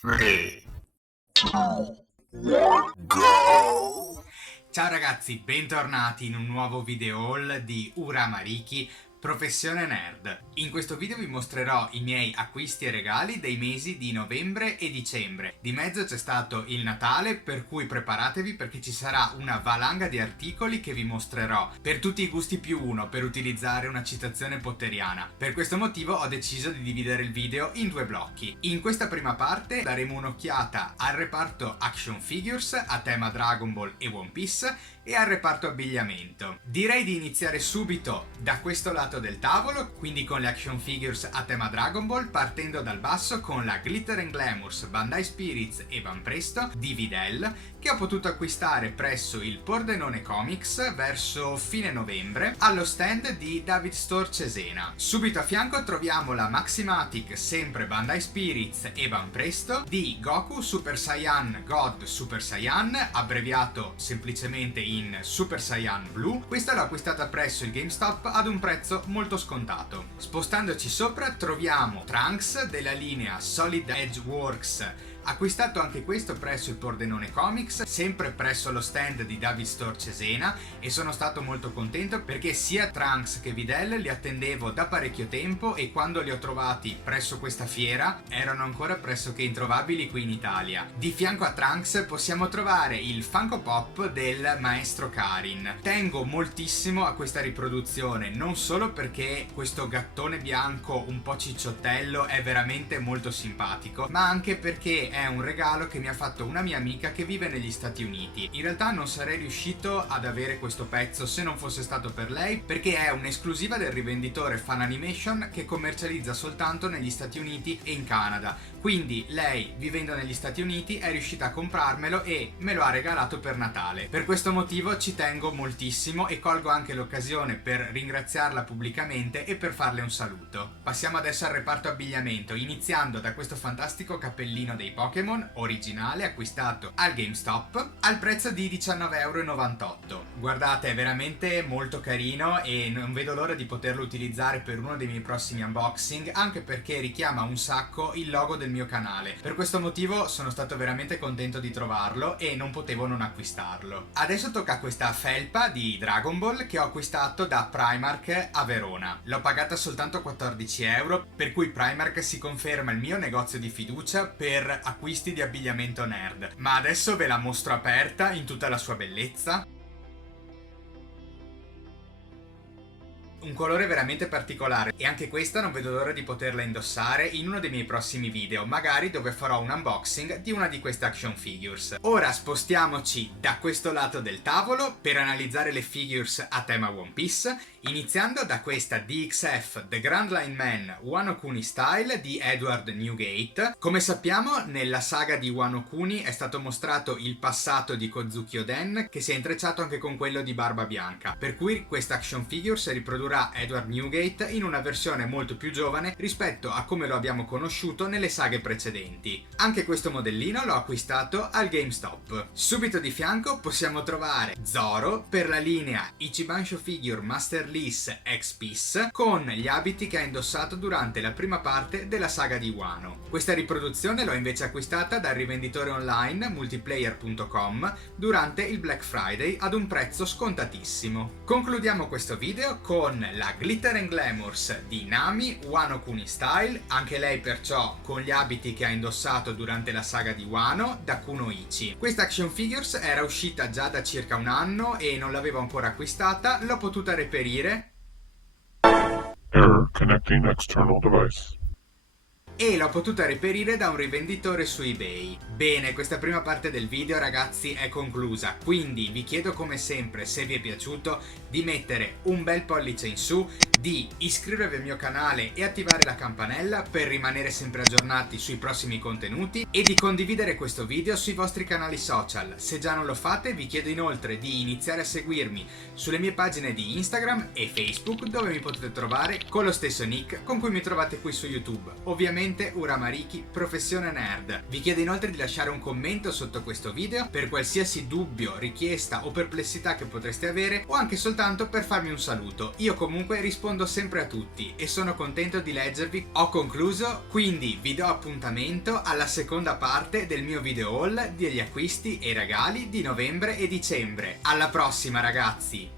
3, 2, 1, go! Ciao ragazzi, bentornati in un nuovo video haul di Uramariki Professione Nerd. In questo video vi mostrerò i miei acquisti e regali dei mesi di novembre e dicembre. Di mezzo c'è stato il Natale, per cui preparatevi perché ci sarà una valanga di articoli che vi mostrerò per tutti i gusti più uno, per utilizzare una citazione potteriana. Per questo motivo ho deciso di dividere il video in due blocchi. In questa prima parte daremo un'occhiata al reparto Action Figures a tema Dragon Ball e One Piece e al reparto abbigliamento. Direi di iniziare subito da questo lato del tavolo, quindi con le action figures a tema Dragon Ball, partendo dal basso con la Glitter and Glamours Bandai Spirits e Van Presto di Videl, che ho potuto acquistare presso il Pordenone Comics verso fine novembre allo stand di David Store Cesena. Subito a fianco troviamo la Maximatic, sempre Bandai Spirits e Van Presto, di Goku Super Saiyan God Super Saiyan, abbreviato semplicemente in Super Saiyan Blue. Questa l'ho acquistata presso il GameStop ad un prezzo molto scontato. Spostandoci sopra troviamo Trunks della linea Solid Edge Works, acquistato anche questo presso il Pordenone Comics, sempre presso lo stand di David Store Cesena, e sono stato molto contento perché sia Trunks che Videl li attendevo da parecchio tempo e quando li ho trovati presso questa fiera erano ancora pressoché introvabili qui in Italia. Di fianco a Trunks possiamo trovare il Funko Pop del maestro Karin. Tengo moltissimo a questa riproduzione, non solo perché questo gattone bianco un po' cicciottello è veramente molto simpatico, ma anche perché è un regalo che mi ha fatto una mia amica che vive negli Stati Uniti. In realtà non sarei riuscito ad avere questo pezzo se non fosse stato per lei, perché è un'esclusiva del rivenditore Fan Animation che commercializza soltanto negli Stati Uniti e in Canada. Quindi lei, vivendo negli Stati Uniti, è riuscita a comprarmelo e me lo ha regalato per Natale. Per questo motivo ci tengo moltissimo e colgo anche l'occasione per ringraziarla pubblicamente e per farle un saluto. Passiamo adesso al reparto abbigliamento, iniziando da questo fantastico cappellino dei Pokémon originale acquistato al GameStop al prezzo di 19,98 €. Guardate, è veramente molto carino e non vedo l'ora di poterlo utilizzare per uno dei miei prossimi unboxing, anche perché richiama un sacco il logo del mio canale. Per questo motivo sono stato veramente contento di trovarlo e non potevo non acquistarlo. Adesso tocca questa felpa di Dragon Ball che ho acquistato da Primark a Verona. L'ho pagata soltanto 14 €, per cui Primark si conferma il mio negozio di fiducia per acquisti di abbigliamento nerd. Ma adesso ve la mostro aperta in tutta la sua bellezza. Un colore veramente particolare e anche questa non vedo l'ora di poterla indossare in uno dei miei prossimi video, magari dove farò un unboxing di una di queste action figures. Ora spostiamoci da questo lato del tavolo per analizzare le figures a tema One Piece, iniziando da questa DXF The Grand Line Man Wano Kuni Style di Edward Newgate. Come sappiamo, nella saga di Wano Kuni è stato mostrato il passato di Kozuki Oden che si è intrecciato anche con quello di Barba Bianca, per cui questa action figures riprodurrà Edward Newgate in una versione molto più giovane rispetto a come lo abbiamo conosciuto nelle saghe precedenti. Anche questo modellino l'ho acquistato al GameStop. Subito di fianco possiamo trovare Zoro per la linea Ichiban Show Figure Master Lease X-Piece con gli abiti che ha indossato durante la prima parte della saga di Wano. Questa riproduzione l'ho invece acquistata dal rivenditore online multiplayer.com durante il Black Friday ad un prezzo scontatissimo. Concludiamo questo video con la Glitter and Glamours di Nami Wano Kuni Style, anche lei perciò con gli abiti che ha indossato durante la saga di Wano da Kunoichi. Questa action figures era uscita già da circa un anno e non l'avevo ancora acquistata, l'ho potuta reperire Error connecting external device. da un rivenditore su eBay. Bene, questa prima parte del video ragazzi è conclusa, quindi vi chiedo come sempre, se vi è piaciuto, di mettere un bel pollice in su, di iscrivervi al mio canale e attivare la campanella per rimanere sempre aggiornati sui prossimi contenuti e di condividere questo video sui vostri canali social. Se già non lo fate, vi chiedo inoltre di iniziare a seguirmi sulle mie pagine di Instagram e Facebook, dove mi potete trovare con lo stesso nick con cui mi trovate qui su YouTube. Ovviamente semplicemente Uramariki Professione Nerd. Vi chiedo inoltre di lasciare un commento sotto questo video per qualsiasi dubbio, richiesta o perplessità che potreste avere, o anche soltanto per farmi un saluto. Io comunque rispondo sempre a tutti e sono contento di leggervi. Ho concluso, quindi vi do appuntamento alla seconda parte del mio video haul degli acquisti e regali di novembre e dicembre. Alla prossima, ragazzi!